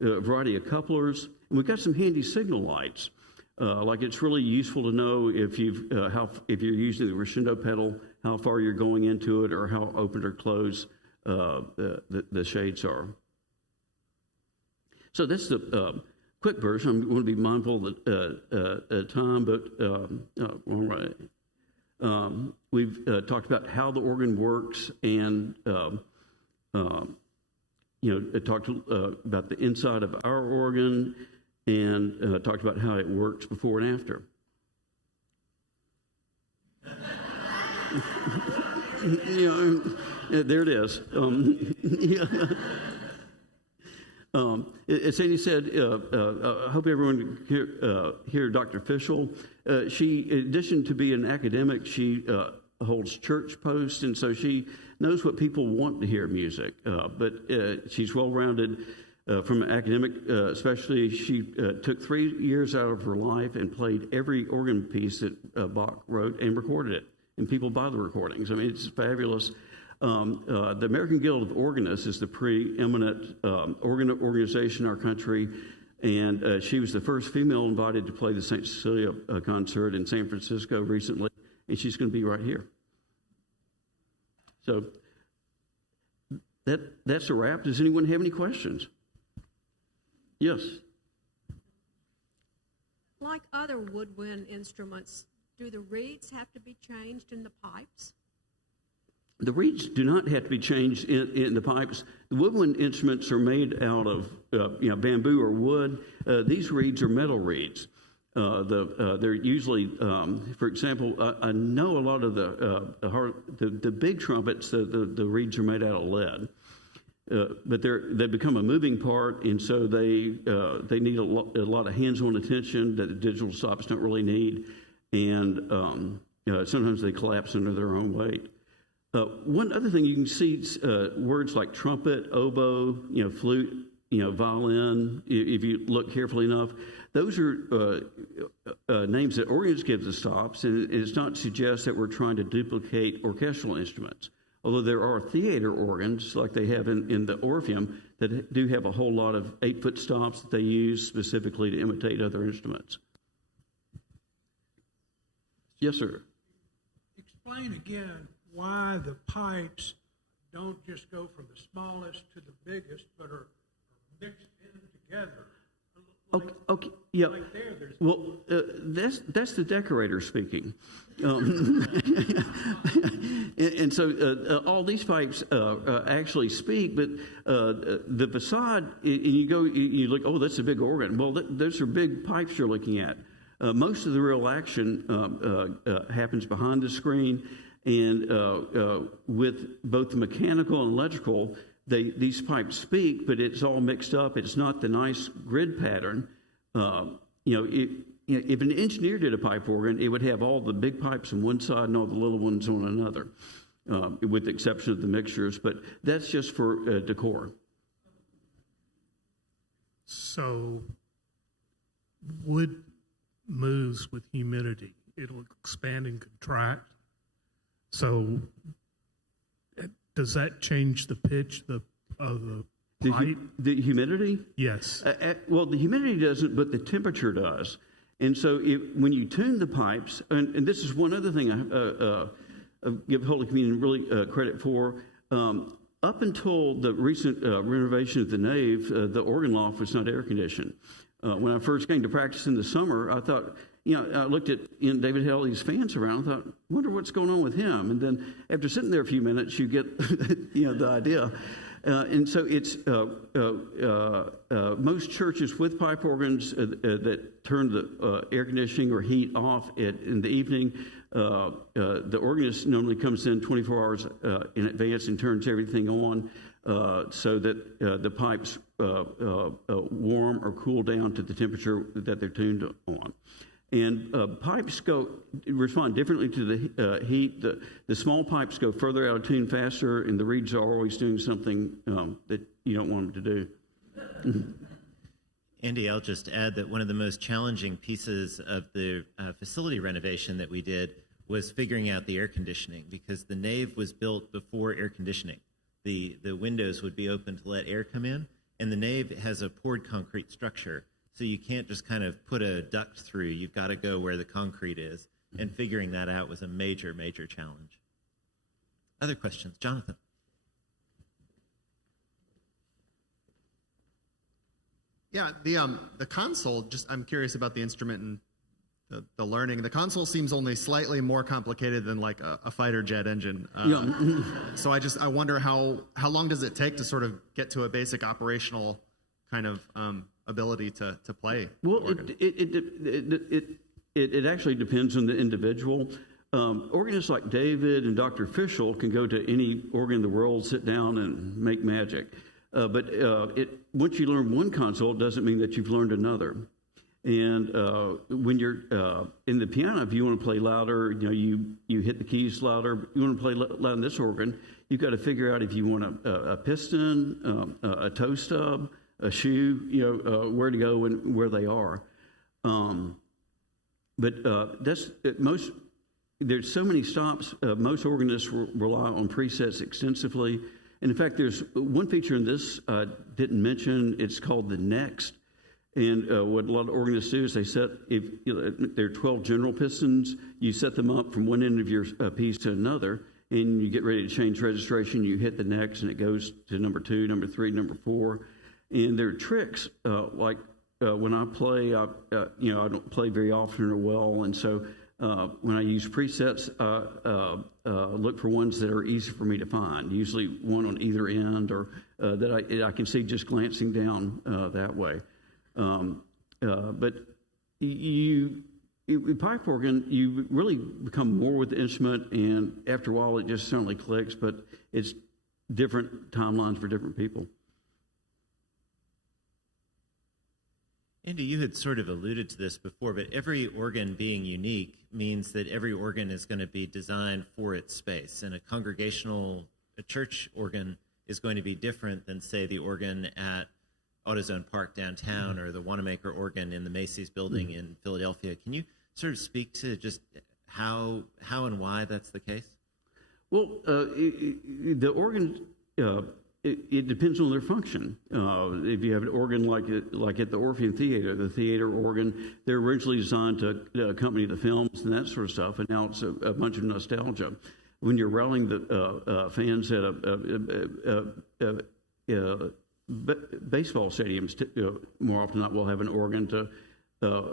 variety of couplers. And we've got some handy signal lights. Like it's really useful to know if if you're using the crescendo pedal, how far you're going into it, or how open or closed the shades are. So that's the quick version. I'm going to be mindful of the time, but all right. We've talked about how the organ works, and it talked about the inside of our organ, and talked about how it works before and after. There it is. As Sandy said, I hope everyone hear Dr. Fischel. She, in addition to being an academic, she holds church posts, and so she knows what people want to hear music. But she's well-rounded from an academic, especially. She took 3 years out of her life and played every organ piece that Bach wrote and recorded it, and people buy the recordings. I mean, it's fabulous. The American Guild of Organists is the preeminent organ organization in our country, and she was the first female invited to play the St. Cecilia concert in San Francisco recently, and she's going to be right here. So that's a wrap. Does anyone have any questions? Yes. Like other woodwind instruments, do the reeds have to be changed in the pipes? The reeds do not have to be changed in the pipes. The woodwind instruments are made out of bamboo or wood. These reeds are metal reeds. They're usually, for example, I know a lot of the big trumpets. The reeds are made out of lead, but they become a moving part, and so they need a lot of hands-on attention that the digital stops don't really need, and sometimes they collapse under their own weight. One other thing, you can see words like trumpet, oboe, flute, violin. If you look carefully enough, those are names that organists give the stops, and it's not to suggest that we're trying to duplicate orchestral instruments. Although there are theater organs, like they have in the Orpheum, that do have a whole lot of 8-foot stops that they use specifically to imitate other instruments. Yes, sir. Explain again why the pipes don't just go from the smallest to the biggest, but are mixed in together. Okay. Yeah. Right there, well, that's the decorator speaking, and so all these pipes actually speak. But the facade, and you look. Oh, that's a big organ. Well, those are big pipes you're looking at. Most of the real action happens behind the screen. And with both the mechanical and electrical, these pipes speak, but it's all mixed up. It's not the nice grid pattern. If an engineer did a pipe organ, it would have all the big pipes on one side and all the little ones on another, with the exception of the mixtures. But that's just for decor. So wood moves with humidity. It'll expand and contract. So, does that change the pitch of the pipe? The humidity? Yes. Well, the humidity doesn't, but the temperature does. And so, when you tune the pipes, and this is one other thing I give Holy Communion really credit for. Up until the recent renovation of the nave, the organ loft was not air conditioned. When I first came to practice in the summer, I thought, I looked at David had all these fans around. I thought, wonder what's going on with him. And then after sitting there a few minutes, you get the idea. And so it's most churches with pipe organs that turn the air conditioning or heat off in the evening. The organist normally comes in 24 hours in advance and turns everything on. so that the pipes warm or cool down to the temperature that they're tuned on. And pipes respond differently to the heat. The small pipes go further out of tune faster, and the reeds are always doing something that you don't want them to do. Andy, I'll just add that one of the most challenging pieces of the facility renovation that we did was figuring out the air conditioning, because the nave was built before air conditioning. The windows would be open to let air come in, and the nave has a poured concrete structure. So you can't just kind of put a duct through. You've got to go where the concrete is. And figuring that out was a major, major challenge. Other questions? Jonathan? Yeah, the console, I'm curious about the instrument and the learning. The console seems only slightly more complicated than like a fighter jet engine. So I wonder how long does it take to sort of get to a basic operational kind of ability to play? Well, it actually depends on the individual. Organists like David and Dr. Fischel can go to any organ in the world, sit down, and make magic. But once you learn one console, it doesn't mean that you've learned another. And when you're in the piano, if you want to play louder, you hit the keys louder. You want to play loud in this organ, you've got to figure out if you want a piston, a toe stub, a shoe, where to go and where they are. But there's so many stops. Most organists rely on presets extensively. And in fact, there's one feature in this I didn't mention. It's called the next. And what a lot of organists do is they set, there are 12 general pistons, you set them up from one end of your piece to another, and you get ready to change registration, you hit the next, and it goes to number 2, number 3, number 4. And there are tricks, like when I play, I don't play very often or well, and so when I use presets, look for ones that are easy for me to find, usually one on either end, or that I can see just glancing down that way. But with pipe organ, you really become more with the instrument, and after a while it just certainly clicks, but it's different timelines for different people. Andy, you had sort of alluded to this before, but every organ being unique means that every organ is going to be designed for its space. And a church organ is going to be different than, say, the organ at AutoZone Park downtown or the Wanamaker organ in the Macy's building in Philadelphia. Can you sort of speak to just how and why that's the case? Well, the organ, it depends on their function. If you have an organ like at the Orpheum Theater, the theater organ, they're originally designed to accompany the films and that sort of stuff, and now it's a bunch of nostalgia. When you're rallying the fans at baseball stadiums, more often than not, will have an organ to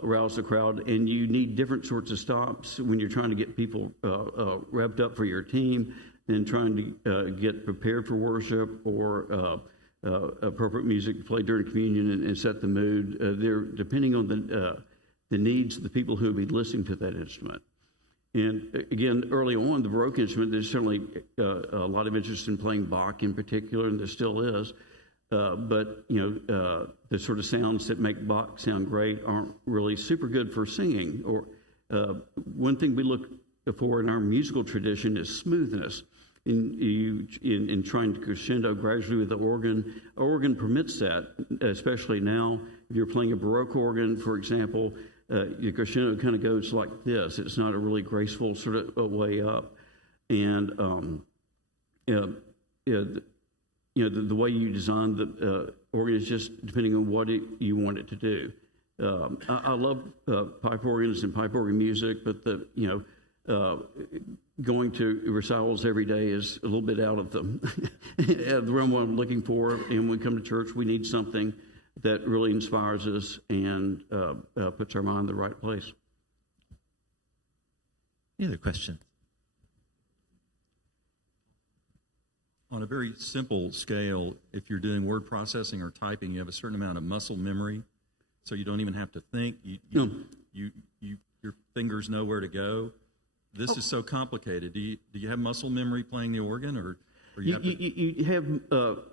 rouse the crowd, and you need different sorts of stops when you're trying to get people revved up for your team and trying to get prepared for worship or appropriate music to play during communion and set the mood. They're depending on the needs of the people who will be listening to that instrument. And again, early on, the Baroque instrument, there's certainly a lot of interest in playing Bach in particular, and there still is. But the sort of sounds that make Bach sound great aren't really super good for singing. Or one thing we look for in our musical tradition is smoothness. In trying to crescendo gradually with the organ, our organ permits that. Especially now, if you're playing a Baroque organ, for example, the crescendo kind of goes like this. It's not a really graceful sort of a way up, and the way you design the organ is just depending on what you want it to do. I love pipe organs and pipe organ music, but going to recitals every day is a little bit out of the realm what I'm looking for. And when we come to church, we need something that really inspires us and puts our mind in the right place. Any other questions? On a very simple scale, if you're doing word processing or typing, you have a certain amount of muscle memory, so you don't even have to think. Your fingers know where to go. This is so complicated. Do you have muscle memory playing the organ, or? Or you have to- You have,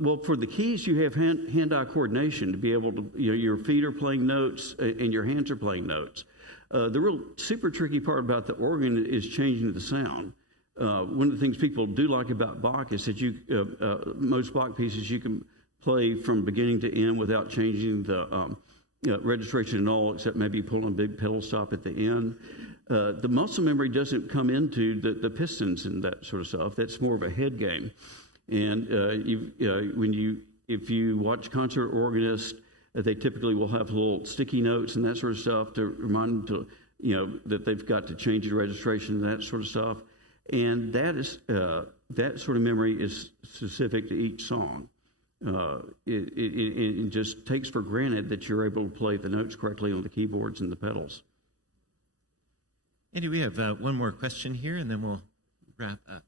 well, for the keys, you have hand-eye coordination to be able to, your feet are playing notes and your hands are playing notes. The real super tricky part about the organ is changing the sound. One of the things people do like about Bach is that most Bach pieces you can play from beginning to end without changing the registration at all, except maybe pulling a big pedal stop at the end. The muscle memory doesn't come into the pistons and that sort of stuff. That's more of a head game. And if you watch concert organists, they typically will have little sticky notes and that sort of stuff to remind them to, that they've got to change the registration and that sort of stuff. And that sort of memory is specific to each song. It just takes for granted that you're able to play the notes correctly on the keyboards and the pedals. Andy, we have one more question here, and then we'll wrap up.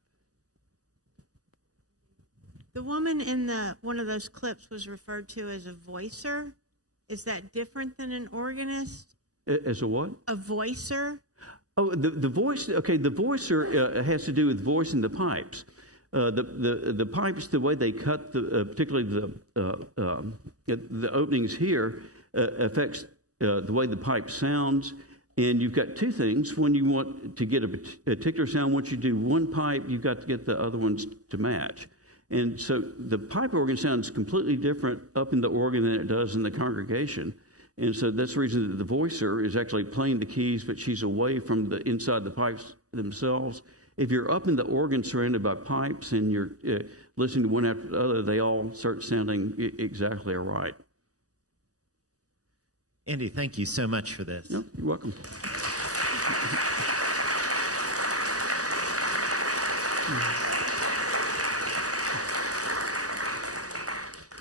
The woman in one of those clips was referred to as a voicer. Is that different than an organist? As a what? A voicer. Oh, the voice. Okay, the voicer has to do with voicing the pipes. The pipes, the way they cut, particularly the openings here, affects the way the pipe sounds. And you've got two things. When you want to get a particular sound, once you do one pipe, you've got to get the other ones to match. And so the pipe organ sounds completely different up in the organ than it does in the congregation. And so that's the reason that the voicer is actually playing the keys, but she's away from the inside the pipes themselves. If you're up in the organ surrounded by pipes and you're listening to one after the other, they all start sounding exactly all right. Andy, thank you so much for this. No, you're welcome.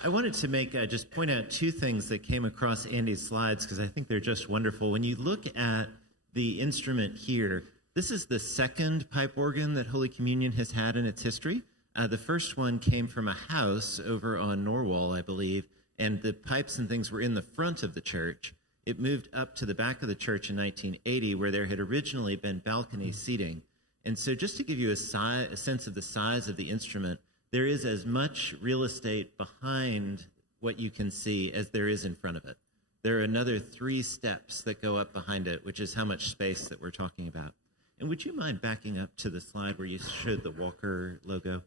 I wanted to just point out two things that came across Andy's slides because I think they're just wonderful. When you look at the instrument here, this is the second pipe organ that Holy Communion has had in its history. The first one came from a house over on Norwall, I believe, and the pipes and things were in the front of the church. It moved up to the back of the church in 1980, where there had originally been balcony seating. And so just to give you a sense of the size of the instrument, there is as much real estate behind what you can see as there is in front of it. There are another 3 steps that go up behind it, which is how much space that we're talking about. And would you mind backing up to the slide where you showed the Walker logo?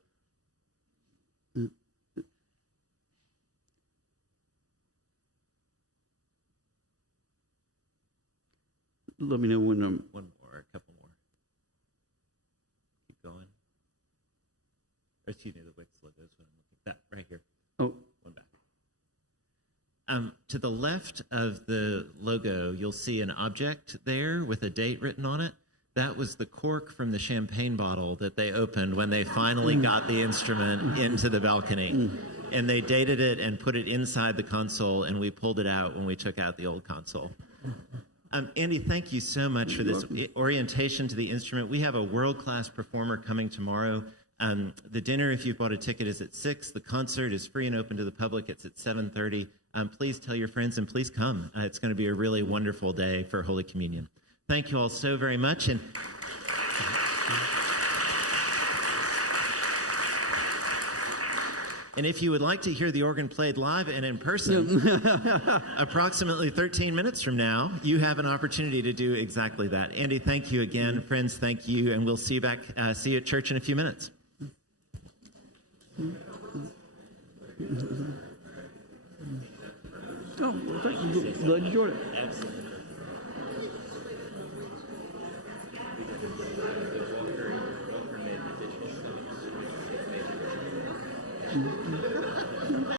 Let me know when I'm... One more, a couple more. Keep going. Or excuse me, the Wix logo is what I'm looking at. That, right here. Oh. One back. To the left of the logo, you'll see an object there with a date written on it. That was the cork from the champagne bottle that they opened when they finally got the instrument into the balcony. And they dated it and put it inside the console, and we pulled it out when we took out the old console. Andy, thank you so much for this orientation to the instrument. We have a world-class performer coming tomorrow. The dinner, if you've bought a ticket, is at 6. The concert is free and open to the public. It's at 7:30. Please tell your friends and please come. It's going to be a really wonderful day for Holy Communion. Thank you all so very much. And if you would like to hear the organ played live and in person, approximately 13 minutes from now, you have an opportunity to do exactly that. Andy, thank you again. Friends, thank you. And we'll see you see you at church in a few minutes. Oh, well, thank you. Glad you enjoyed it. Absolutely. Mm-hmm.